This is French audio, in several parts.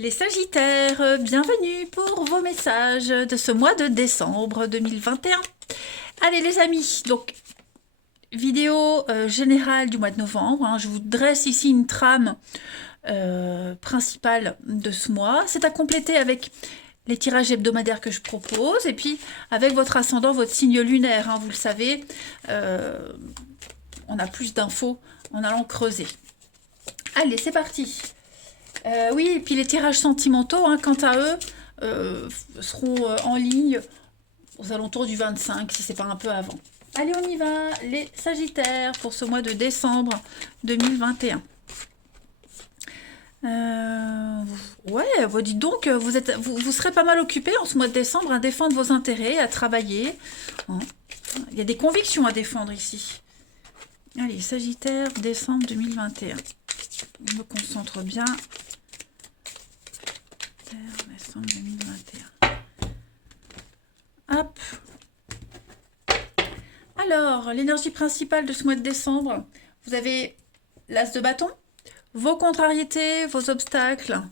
Les Sagittaires, bienvenue pour vos messages de ce mois de décembre 2021. Allez les amis, donc vidéo générale du mois de novembre. Je vous dresse ici une trame principale de ce mois. C'est à compléter avec les tirages hebdomadaires que je propose et puis avec votre ascendant, votre signe lunaire. Vous le savez, on a plus d'infos en allant creuser. Allez, c'est parti. Oui, et puis les tirages sentimentaux, quant à eux, seront en ligne aux alentours du 25, si c'est pas un peu avant. Allez, on y va, les Sagittaires, pour ce mois de décembre 2021. Ouais, dites donc, vous serez pas mal occupé en ce mois de décembre à défendre vos intérêts, à travailler. Il y a des convictions à défendre ici. Allez, Sagittaire, décembre 2021. Je me concentre bien. Décembre 2021. Hop. Alors, l'énergie principale de ce mois de décembre, vous avez l'as de bâton, vos contrariétés, vos obstacles,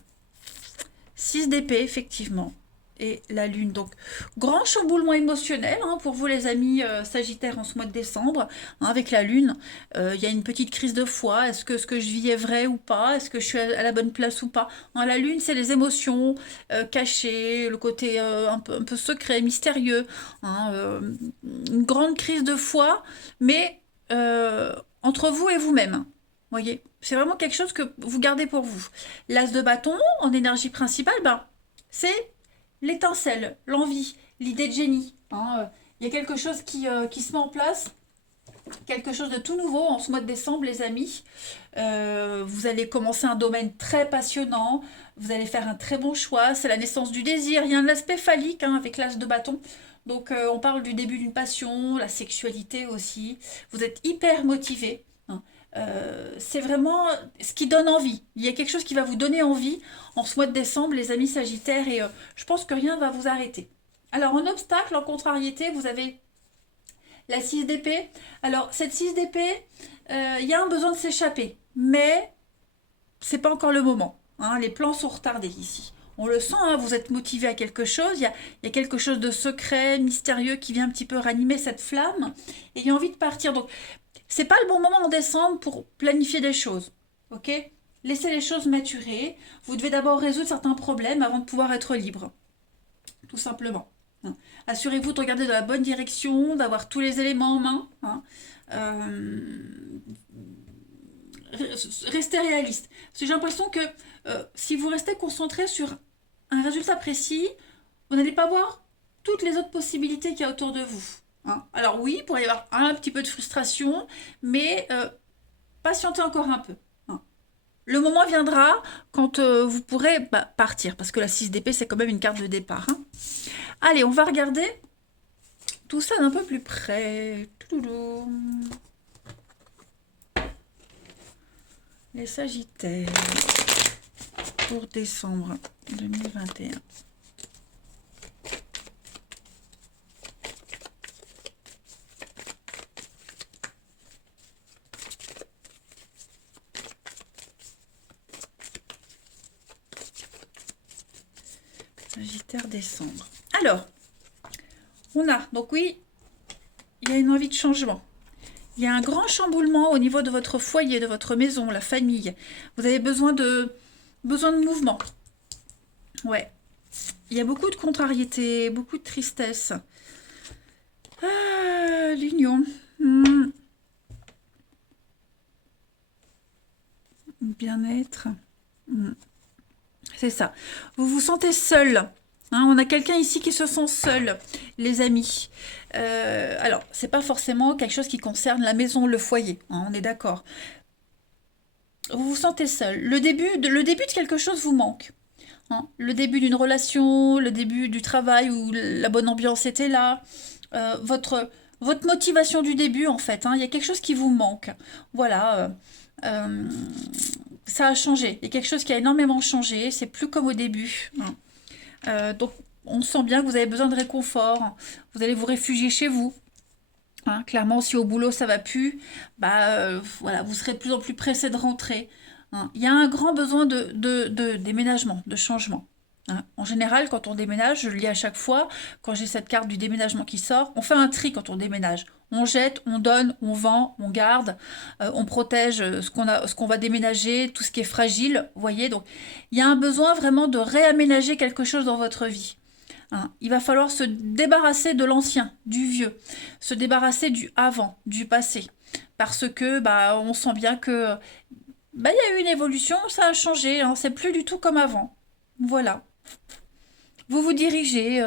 6 d'épée, effectivement, et la lune. Donc, grand chamboulement émotionnel pour vous les amis Sagittaires en ce mois de décembre. Avec la lune, il y a une petite crise de foi. Est-ce que ce que je vis est vrai ou pas? Est-ce que je suis à la bonne place ou pas? La lune, c'est les émotions cachées, le côté un peu secret, mystérieux. Une grande crise de foi, mais entre vous et vous-même. Voyez, c'est vraiment quelque chose que vous gardez pour vous. L'as de bâton, en énergie principale, c'est l'étincelle, l'envie, l'idée de génie. Il y a quelque chose qui se met en place, quelque chose de tout nouveau en ce mois de décembre, les amis. Vous allez commencer un domaine très passionnant, vous allez faire un très bon choix, c'est la naissance du désir. Il y a un aspect phallique avec l'as de bâton. Donc on parle du début d'une passion, la sexualité aussi. Vous êtes hyper motivé. C'est vraiment ce qui donne envie. Il y a quelque chose qui va vous donner envie en ce mois de décembre, les amis Sagittaires, et je pense que rien ne va vous arrêter. Alors, en obstacle, en contrariété, vous avez la 6 d'épée. Alors, cette 6 d'épée, il y a un besoin de s'échapper, mais c'est pas encore le moment. Les plans sont retardés ici. On le sent, vous êtes motivé à quelque chose, il y a quelque chose de secret, mystérieux qui vient un petit peu ranimer cette flamme, et il y a envie de partir. Donc, c'est pas le bon moment en décembre pour planifier des choses, ok? Laissez les choses maturer. Vous devez d'abord résoudre certains problèmes avant de pouvoir être libre, tout simplement. Assurez-vous de regarder dans la bonne direction, d'avoir tous les éléments en main. Restez réaliste. Parce que j'ai l'impression que si vous restez concentré sur un résultat précis, vous n'allez pas voir toutes les autres possibilités qu'il y a autour de vous. Alors oui, il pourrait y avoir un petit peu de frustration, mais patientez encore un peu. Le moment viendra quand vous pourrez partir, parce que la 6 d'épée, c'est quand même une carte de départ. Allez, on va regarder tout ça d'un peu plus près. Les Sagittaires pour décembre 2021. Sagittaire décembre. Alors, on a, donc oui, il y a une envie de changement. Il y a un grand chamboulement au niveau de votre foyer, de votre maison, la famille. Vous avez besoin de mouvement. Ouais. Il y a beaucoup de contrariété, beaucoup de tristesse. L'union. Bien-être. C'est ça. Vous vous sentez seul. On a quelqu'un ici qui se sent seul, les amis. Alors, c'est pas forcément quelque chose qui concerne la maison, le foyer. On est d'accord. Vous vous sentez seul. Le début de quelque chose vous manque. Le début d'une relation, le début du travail où la bonne ambiance était là. Votre motivation du début, en fait. Il y a quelque chose qui vous manque. Voilà. Ça a changé. Il y a quelque chose qui a énormément changé. C'est plus comme au début. Donc, on sent bien que vous avez besoin de réconfort. Vous allez vous réfugier chez vous. Clairement, si au boulot ça va plus, voilà, vous serez de plus en plus pressé de rentrer. hein. Il y a un grand besoin de déménagement, de changement, hein. En général, quand on déménage, je le lis à chaque fois, quand j'ai cette carte du déménagement qui sort, on fait un tri quand on déménage. On jette, on donne, on vend, on garde, on protège ce qu'on va déménager, tout ce qui est fragile, vous voyez. Donc, il y a un besoin vraiment de réaménager quelque chose dans votre vie, hein. Il va falloir se débarrasser de l'ancien, du vieux, se débarrasser du avant, du passé. Parce que bah, on sent bien que bah, il y a eu une évolution, ça a changé, hein, c'est plus du tout comme avant. Voilà. Vous vous dirigez,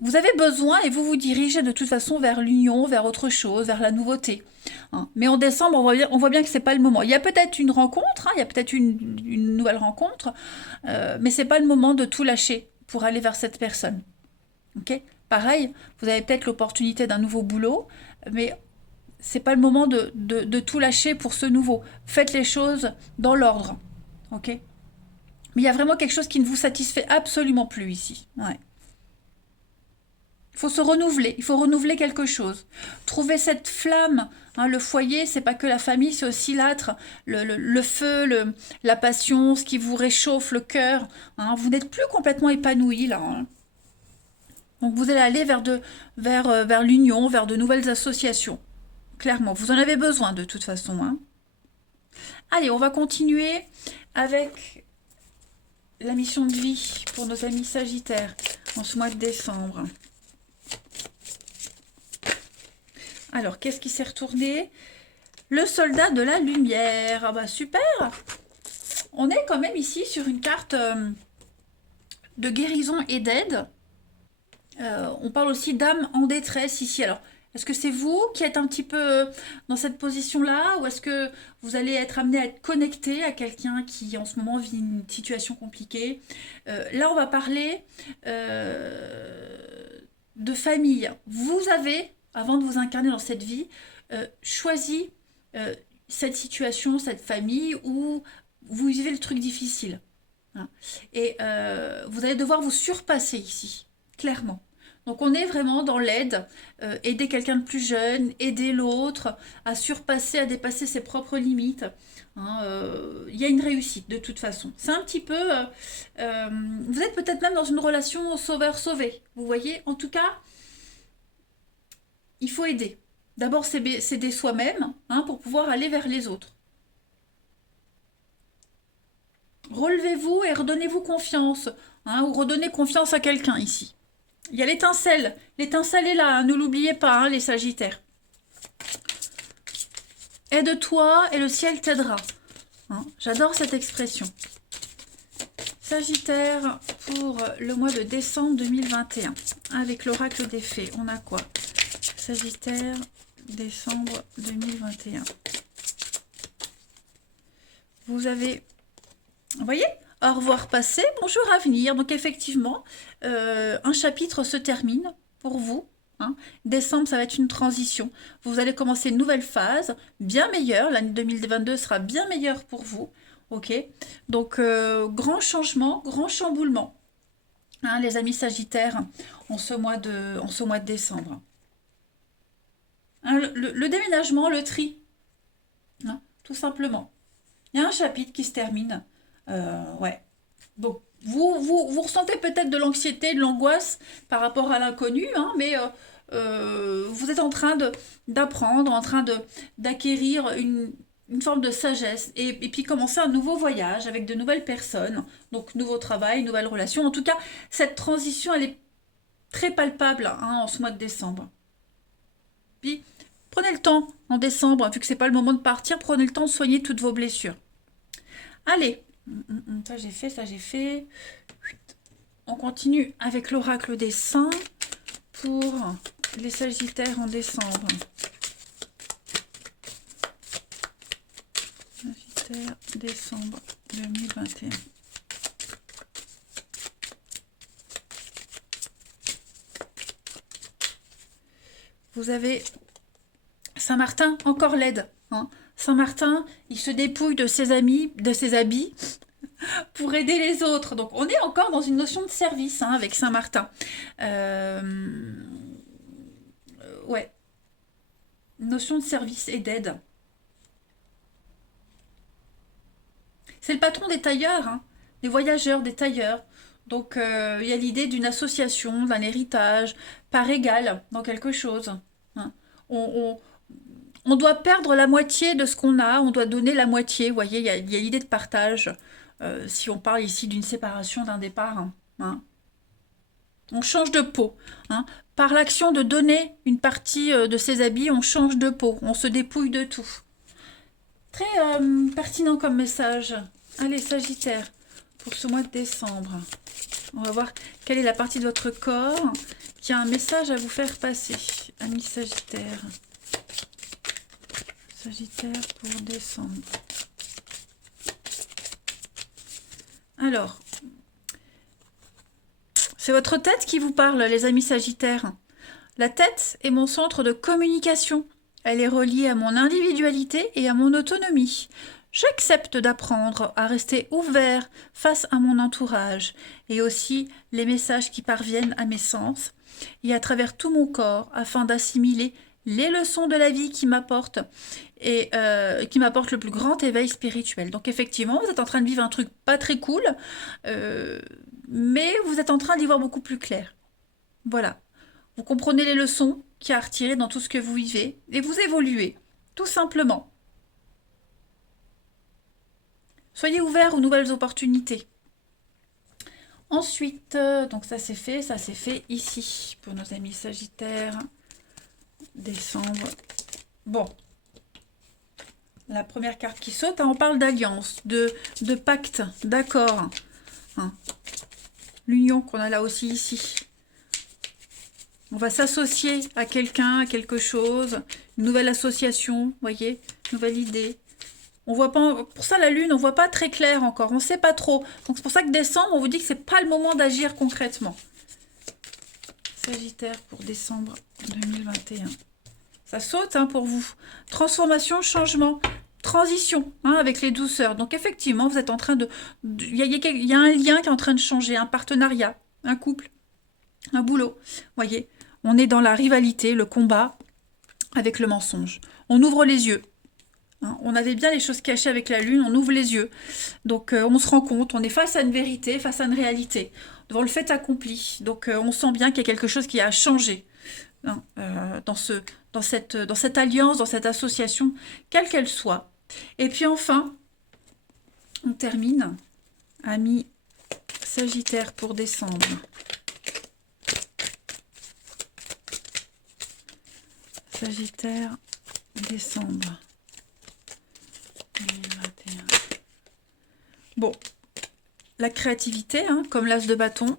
vous avez besoin et vous vous dirigez de toute façon vers l'union, vers autre chose, vers la nouveauté, hein. Mais en décembre, on voit bien que c'est pas le moment. Il y a peut-être une rencontre, hein, il y a peut-être une nouvelle rencontre, mais c'est pas le moment de tout lâcher pour aller vers cette personne. Ok. Pareil, vous avez peut-être l'opportunité d'un nouveau boulot, mais c'est pas le moment de tout lâcher pour ce nouveau. Faites les choses dans l'ordre. Ok. Mais il y a vraiment quelque chose qui ne vous satisfait absolument plus ici. Ouais. Il faut se renouveler, il faut renouveler quelque chose. Trouver cette flamme, hein, le foyer, c'est pas que la famille, c'est aussi l'âtre, le feu, la passion, ce qui vous réchauffe le cœur, hein. Vous n'êtes plus complètement épanoui là, hein. Donc vous allez aller vers l'union, vers de nouvelles associations. Clairement, vous en avez besoin de toute façon, hein. Allez, on va continuer avec la mission de vie pour nos amis Sagittaires en ce mois de décembre. Alors, qu'est-ce qui s'est retourné? Le soldat de la lumière. Ah bah super! On est quand même ici sur une carte de guérison et d'aide. On parle aussi d'âme en détresse ici. Alors, est-ce que c'est vous qui êtes un petit peu dans cette position-là ou est-ce que vous allez être amené à être connecté à quelqu'un qui en ce moment vit une situation compliquée? Là, on va parler de famille. Vous avez, avant de vous incarner dans cette vie, choisi euh, cette situation, cette famille où vous vivez le truc difficile, hein. Et vous allez devoir vous surpasser ici, clairement. Donc on est vraiment dans l'aide, aider quelqu'un de plus jeune, aider l'autre à surpasser, à dépasser ses propres limites, hein. Il y a une réussite de toute façon. C'est un petit peu... euh, vous êtes peut-être même dans une relation sauveur-sauvé, vous voyez. En tout cas, il faut aider. D'abord s'aider soi-même, hein, pour pouvoir aller vers les autres. Relevez-vous et redonnez-vous confiance, hein, ou redonnez confiance à quelqu'un ici. Il y a l'étincelle. L'étincelle est là, hein, ne l'oubliez pas, hein, les Sagittaires. Aide-toi et le ciel t'aidera, hein. J'adore cette expression. Sagittaire pour le mois de décembre 2021. Avec l'oracle des fées, on a quoi? Sagittaire, décembre 2021. Vous avez... Vous voyez? Au revoir passé, bonjour avenir. Donc effectivement, un chapitre se termine pour vous, hein. Décembre, ça va être une transition. Vous allez commencer une nouvelle phase, bien meilleure. L'année 2022 sera bien meilleure pour vous. Ok? Donc, grand changement, grand chamboulement, hein, les amis Sagittaires, en ce mois de décembre. Hein, le déménagement, le tri, hein, tout simplement. Il y a un chapitre qui se termine. Ouais. Donc, vous ressentez peut-être de l'anxiété, de l'angoisse par rapport à l'inconnu, hein, mais vous êtes en train d'apprendre, en train d'acquérir une forme de sagesse et puis commencer un nouveau voyage avec de nouvelles personnes, donc nouveau travail, nouvelles relations. En tout cas, cette transition, elle est très palpable, hein, en ce mois de décembre. Puis, prenez le temps en décembre, vu que c'est pas le moment de partir, prenez le temps de soigner toutes vos blessures. Allez, ça j'ai fait, ça j'ai fait. On continue avec l'oracle des saints pour les Sagittaires en décembre. Sagittaire, décembre 2021. Vous avez Saint-Martin, encore l'aide, hein. Saint-Martin, il se dépouille de ses amis, de ses habits pour aider les autres. Donc on est encore dans une notion de service, hein, avec Saint-Martin. Ouais, notion de service et d'aide. C'est le patron des tailleurs, hein, des voyageurs, des tailleurs. Donc, il y a l'idée d'une association, d'un héritage, part égale dans quelque chose. Hein. On, on doit perdre la moitié de ce qu'on a, on doit donner la moitié. Vous voyez, il y a l'idée de partage. Si on parle ici d'une séparation, d'un départ. Hein. On change de peau. Hein. Par l'action de donner une partie de ses habits, on change de peau. On se dépouille de tout. Très pertinent comme message. Allez, Sagittaire, pour ce mois de décembre. On va voir quelle est la partie de votre corps qui a un message à vous faire passer. Amis Sagittaire. Sagittaire pour décembre. Alors, c'est votre tête qui vous parle, les amis Sagittaires. La tête est mon centre de communication. Elle est reliée à mon individualité et à mon autonomie. J'accepte d'apprendre à rester ouvert face à mon entourage et aussi les messages qui parviennent à mes sens et à travers tout mon corps afin d'assimiler les leçons de la vie qui m'apportent et qui m'apportent le plus grand éveil spirituel. Donc effectivement, vous êtes en train de vivre un truc pas très cool, mais vous êtes en train d'y voir beaucoup plus clair. Voilà. Vous comprenez les leçons qu'il y a à retirer dans tout ce que vous vivez et vous évoluez, tout simplement. Soyez ouverts aux nouvelles opportunités. Ensuite, donc ça c'est fait ici pour nos amis Sagittaires. Décembre. Bon. La première carte qui saute, hein, on parle d'alliance, de pacte, d'accord. Hein. L'union qu'on a là aussi ici. On va s'associer à quelqu'un, à quelque chose, une nouvelle association, vous voyez, nouvelle idée. On voit pas, pour ça la lune, on voit pas très clair encore, on sait pas trop. Donc c'est pour ça que décembre, on vous dit que c'est pas le moment d'agir concrètement. Sagittaire pour décembre 2021. Ça saute hein, pour vous. Transformation, changement, transition hein, avec les douceurs. Donc effectivement, vous êtes en train de... Il y a un lien qui est en train de changer, un partenariat, un couple, un boulot. Vous voyez, on est dans la rivalité, le combat avec le mensonge. On ouvre les yeux. Hein, on avait bien les choses cachées avec la lune, on ouvre les yeux. Donc on se rend compte, on est face à une vérité, face à une réalité, devant le fait accompli. Donc on sent bien qu'il y a quelque chose qui a changé hein, dans cette alliance, dans cette association, quelle qu'elle soit. Et puis enfin, on termine, amis Sagittaire pour décembre. Sagittaire, décembre 2021. Bon, la créativité, hein, comme l'as de bâton.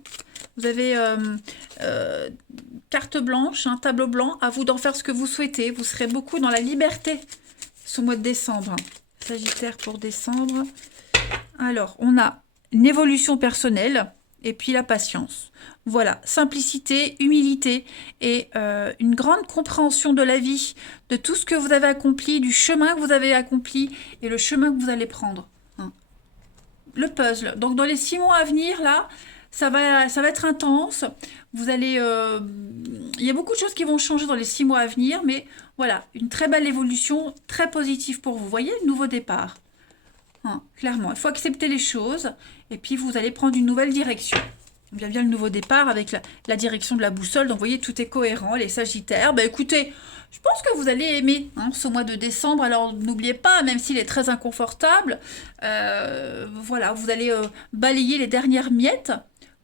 Vous avez carte blanche, un tableau blanc, à vous d'en faire ce que vous souhaitez. Vous serez beaucoup dans la liberté ce mois de décembre. Sagittaire pour décembre. Alors, on a une évolution personnelle et puis la patience. Voilà, simplicité, humilité et une grande compréhension de la vie, de tout ce que vous avez accompli, du chemin que vous avez accompli et le chemin que vous allez prendre. Hein. Le puzzle. Donc, dans les 6 mois à venir, là, ça va être intense. Vous allez... il y a beaucoup de choses qui vont changer dans les 6 mois à venir, mais voilà, une très belle évolution, très positive pour vous. Vous voyez, nouveau départ. Hein, clairement, il faut accepter les choses et puis vous allez prendre une nouvelle direction. Bien le nouveau départ avec la direction de la boussole. Donc, vous voyez, tout est cohérent. Les Sagittaires, bah, écoutez, je pense que vous allez aimer hein, ce mois de décembre. Alors, n'oubliez pas, même s'il est très inconfortable, voilà, vous allez balayer les dernières miettes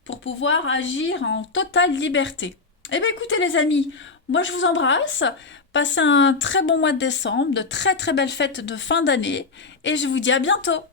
pour pouvoir agir en totale liberté. Eh bien, écoutez, les amis, moi, je vous embrasse. Passez un très bon mois de décembre, de très, très belles fêtes de fin d'année. Et je vous dis à bientôt.